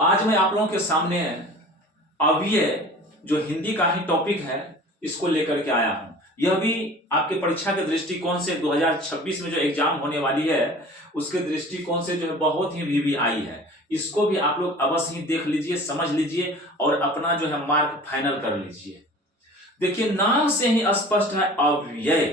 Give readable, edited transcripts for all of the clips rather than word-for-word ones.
आज मैं आप लोगों के सामने अव्यय जो हिंदी का ही टॉपिक है इसको लेकर के आया हूं। यह भी आपके परीक्षा के दृष्टिकोण से 2026 में जो एग्जाम होने वाली है उसके दृष्टिकोण से जो है बहुत ही भी आई है। इसको भी आप लोग अवश्य ही देख लीजिए, समझ लीजिए और अपना जो है मार्क फाइनल कर लीजिए। देखिए नाम से ही स्पष्ट है अव्यय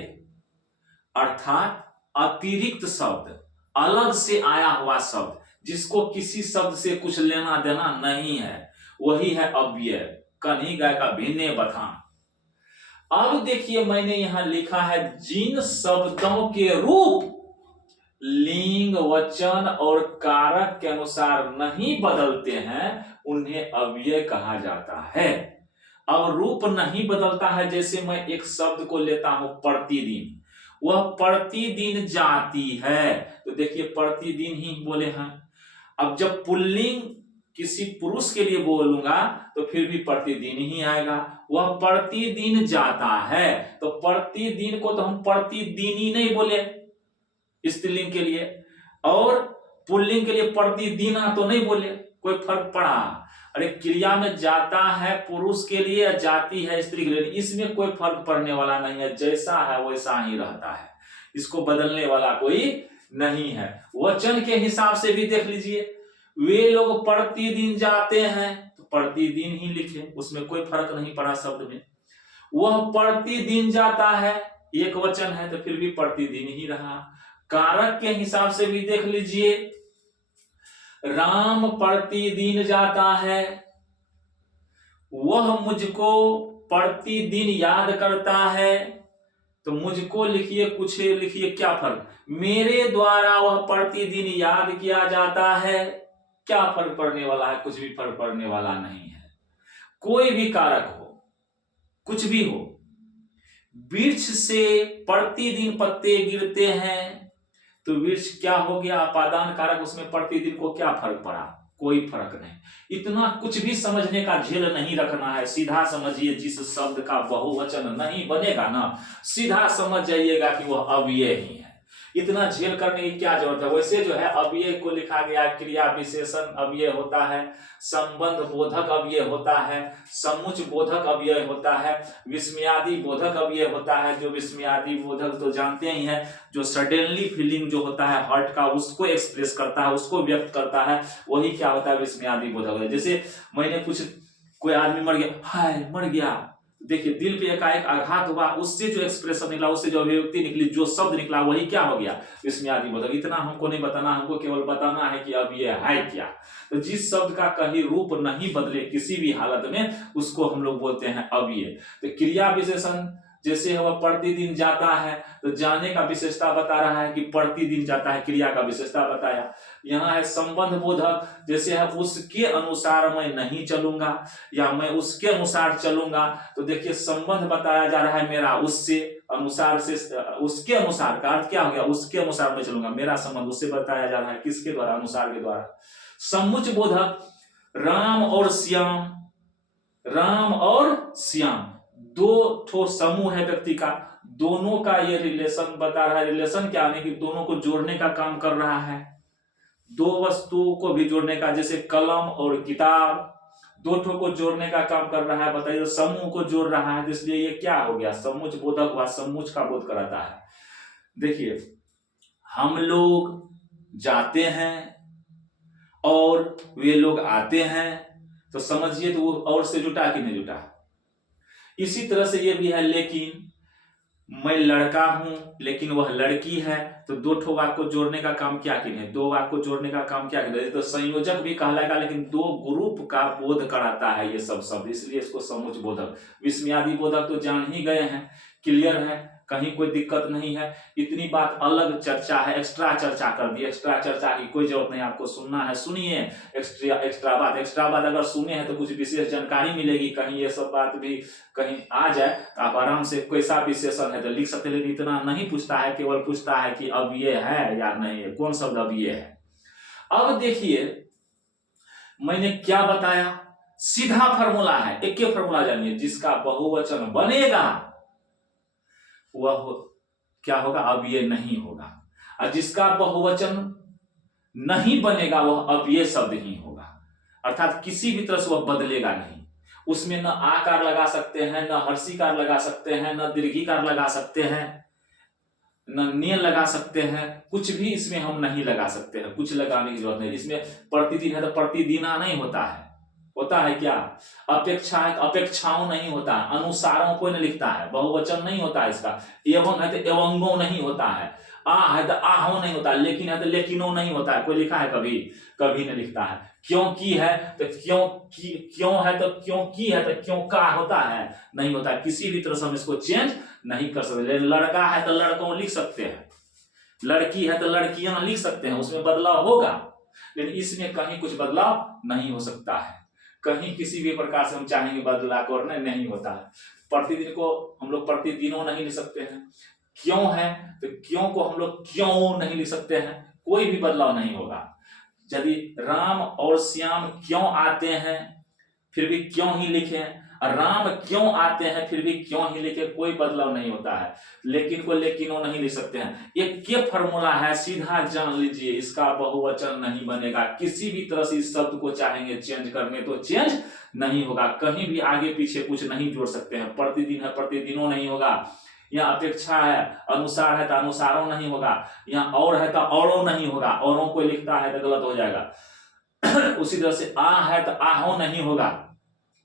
अर्थात अतिरिक्त शब्द, अलग से आया हुआ शब्द, जिसको किसी शब्द से कुछ लेना देना नहीं है, वही है अव्यय। कन्ही गाय का भिन्ने बथान। अब देखिए मैंने यहां लिखा है जिन शब्दों के रूप लिंग, वचन और कारक के अनुसार नहीं बदलते हैं उन्हें अव्यय कहा जाता है। अब रूप नहीं बदलता है, जैसे मैं एक शब्द को लेता हूं प्रतिदिन, वह प्रतिदिन जाती है, तो देखिए प्रतिदिन ही बोले हैं। अब जब पुल्लिंग किसी पुरुष के लिए बोलूंगा तो फिर भी प्रतिदिन ही आएगा। वह प्रतिदिन जाता है, तो प्रतिदिन को तो हम प्रतिदिन ही नहीं बोले स्त्रीलिंग के लिए, और पुल्लिंग के लिए प्रतिदिना तो नहीं बोले, कोई फर्क पड़ा? अरे क्रिया में जाता है पुरुष के लिए या जाती है स्त्री के लिए, इसमें कोई फर्क पड़ने वाला नहीं है, जैसा है वैसा ही रहता है, इसको बदलने वाला कोई नहीं है। वचन के हिसाब से भी देख लीजिए, वे लोग प्रतिदिन जाते हैं तो प्रतिदिन ही लिखे, उसमें कोई फर्क नहीं पड़ा शब्द में। वह प्रतिदिन जाता है एक वचन है तो फिर भी प्रतिदिन ही रहा। कारक के हिसाब से भी देख लीजिए, राम प्रतिदिन जाता है, वह मुझको प्रतिदिन याद करता है, तो मुझको लिखिए, कुछ लिखिए, क्या फर्क? मेरे द्वारा वह प्रतिदिन याद किया जाता है, क्या फर्क पड़ने वाला है? कुछ भी फर्क पड़ने वाला नहीं है। कोई भी कारक हो, कुछ भी हो, वृक्ष से प्रतिदिन पत्ते गिरते हैं तो वृक्ष क्या हो गया? अपादान कारक, उसमें प्रतिदिन को क्या फर्क पड़ा? कोई फर्क नहीं। इतना कुछ भी समझने का झेल नहीं रखना है, सीधा समझिए, जिस शब्द का बहुवचन नहीं बनेगा ना, सीधा समझ जाइएगा कि वह अव्यय ही है। इतना झेल करने की क्या जरूरत है? वैसे जो है अव्यय को लिखा गया, क्रिया विशेषण अव्यय होता है, संबंध बोधक अव्यय होता है, समुच बोधक अव्यय होता है, विस्मयादि बोधक अव्यय होता है। जो विस्मयादि बोधक तो जानते ही हैं, जो सडनली फीलिंग जो होता है हार्ट का, उसको एक्सप्रेस करता है, उसको व्यक्त करता है, वही क्या होता है? विस्मयादि बोधक। जैसे मैंने कुछ, कोई आदमी मर गया, हाय मर गया, देखिए दिल पे एकाएक आघात हुआ, उससे जो एक्सप्रेशन निकला, उससे जो अभिव्यक्ति निकली, जो शब्द निकला, वही क्या हो गया? विस्मयादि बोधक। इतना हमको नहीं बताना, हमको केवल बताना है कि अब ये है क्या। तो जिस शब्द का कहीं रूप नहीं बदले किसी भी हालत में, उसको हम लोग बोलते हैं अव्यय। तो क्रिया विशेषण जैसे वह प्रतिदिन जाता है, तो जाने का विशेषता बता रहा है कि प्रतिदिन जाता है, क्रिया का विशेषता बताया। यहाँ है संबंध बोधक, जैसे है उसके अनुसार मैं नहीं चलूंगा या मैं उसके अनुसार चलूंगा, तो देखिए संबंध बताया जा रहा है मेरा उससे, अनुसार से, उसके अनुसार का अर्थ क्या हो गया? उसके अनुसार मैं चलूंगा, मेरा संबंध उससे बताया जा रहा है, किसके द्वारा? अनुसार के द्वारा। समुच बोधक, राम और श्याम, राम और श्याम दो ठो समूह है व्यक्ति का, दोनों का ये रिलेशन बता रहा है। रिलेशन क्या है कि दोनों को जोड़ने का काम कर रहा है, दो वस्तुओं को भी जोड़ने का, जैसे कलम और किताब, दो ठो को जोड़ने का काम कर रहा है। बताइए, समूह को जोड़ रहा है, तो इसलिए ये क्या हो गया? समुच बोधक हुआ, समुच का बोध कराता है। देखिए हम लोग जाते हैं और वे लोग आते हैं, तो समझिए तो वो और से जुटा कि नहीं जुटा? इसी तरह से ये भी है, लेकिन मैं लड़का हूं लेकिन वह लड़की है, तो दो ठो वाक्य को जोड़ने का काम क्या किए? दो वाक्य को जोड़ने का काम क्या किए? तो संयोजक भी कहलाएगा, लेकिन दो ग्रुप का बोध कराता है ये सब शब्द, इसलिए इसको समुच बोधक। विस्मयादि बोधक तो जान ही गए हैं, क्लियर है, कहीं कोई दिक्कत नहीं है। इतनी बात अलग चर्चा है, एक्स्ट्रा चर्चा कर दी, एक्स्ट्रा चर्चा की कोई जरूरत नहीं, आपको सुनना है सुनिए। एक्स्ट्रा बात अगर सुने हैं तो कुछ विशेष जानकारी मिलेगी, कहीं ये सब बात भी कहीं आ जाए तो आप आराम से कैसा विशेषण है तो लिख सकते, लेकिन इतना नहीं पूछता है, केवल पूछता है कि अब ये है या नहीं है, कौन शब्द अब ये है। अब देखिए मैंने क्या बताया, सीधा फॉर्मूला है, एक ही फॉर्मूला जानिए, जिसका बहुवचन बनेगा वह क्या होगा? अव्यय नहीं होगा, और जिसका बहुवचन नहीं बनेगा वह अव्यय शब्द ही होगा। अर्थात किसी भी तरह से वह बदलेगा नहीं। उसमें न आकार लगा सकते हैं, न हर्षिकार लगा सकते हैं, न दीर्घिकार लगा सकते हैं, न ने लगा सकते हैं, कुछ भी इसमें हम नहीं लगा सकते हैं, कुछ लगाने की जरूरत नहीं। इसमें प्रतिदिन है तो प्रतिदिना नहीं होता है, होता है क्या? अपेक्षा है तो अपेक्षाओं नहीं होता है, अनुसारों को नहीं लिखता है, बहुवचन नहीं होता है इसका। एवं है तो एवंगो नहीं होता है, आ है तो आहो नहीं होता है, लेकिन है तो लेकिनो नहीं होता है। कोई लिखा है कभी? कभी नहीं लिखता है। क्योंकि है तो क्यों है तो क्योंकि है तो क्यों का होता है? नहीं होता है। किसी भी तरह से हम इसको चेंज नहीं कर सकते। लेकिन लड़का है तो लड़कों लिख सकते हैं, लड़की है तो लड़कियां लिख सकते हैं, उसमें बदलाव होगा। लेकिन इसमें कहीं कुछ बदलाव नहीं हो सकता है, कहीं किसी भी प्रकार से हम चाहेंगे बदलाव करना नहीं होता है। प्रतिदिन को हम लोग प्रतिदिनों नहीं लिख सकते हैं। क्यों है तो क्यों को हम लोग क्यों नहीं लिख सकते हैं, कोई भी बदलाव नहीं होगा। यदि राम और श्याम क्यों आते हैं फिर भी क्यों ही लिखे, राम क्यों आते हैं फिर भी क्यों ही लिखे, कोई बदलाव नहीं होता है। लेकिन को लेकिनों नहीं लिख सकते हैं। एक के फॉर्मूला है, सीधा जान लीजिए, इसका बहुवचन नहीं बनेगा। किसी भी तरह से इस शब्द को चाहेंगे चेंज करने तो चेंज नहीं होगा, कहीं भी आगे पीछे कुछ नहीं जोड़ सकते हैं। प्रतिदिन है प्रतिदिनों नहीं होगा, यहाँ अपेक्षा है अनुसार है तो अनुसारों नहीं होगा, यहाँ और है तो औरों नहीं होगा, औरों को लिखता है तो गलत हो जाएगा। उसी तरह से आ है तो आहो नहीं होगा।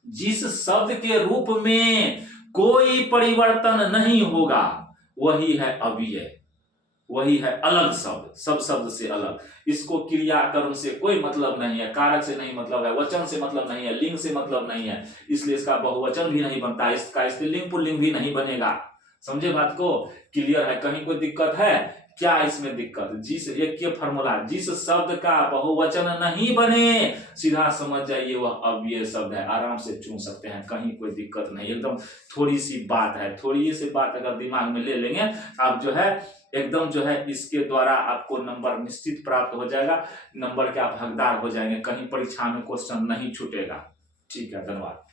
जिस शब्द के रूप में कोई परिवर्तन नहीं होगा वही है अव्यय, वही है अलग शब्द, सब शब्द से अलग। इसको क्रिया कर्म से कोई मतलब नहीं है, कारक से नहीं मतलब है, वचन से मतलब नहीं है, लिंग से मतलब नहीं है, इसलिए इसका बहुवचन भी नहीं बनता, इसका स्त्रीलिंग पुल्लिंग भी नहीं बनेगा। समझे बात को? क्लियर है? कहीं कोई दिक्कत है क्या इसमें? दिक्कत जिस एक के फॉर्मूला, जिस शब्द का बहुवचन नहीं बने सीधा समझ जाइए वह अव्यय शब्द है, आराम से चुन सकते हैं, कहीं कोई दिक्कत नहीं। एकदम थोड़ी सी बात है, थोड़ी सी बात अगर दिमाग में ले लेंगे आप जो है एकदम जो है इसके द्वारा आपको नंबर निश्चित प्राप्त हो जाएगा, नंबर के आप हकदार हो जाएंगे, कहीं परीक्षा में क्वेश्चन नहीं छूटेगा। ठीक है, धन्यवाद।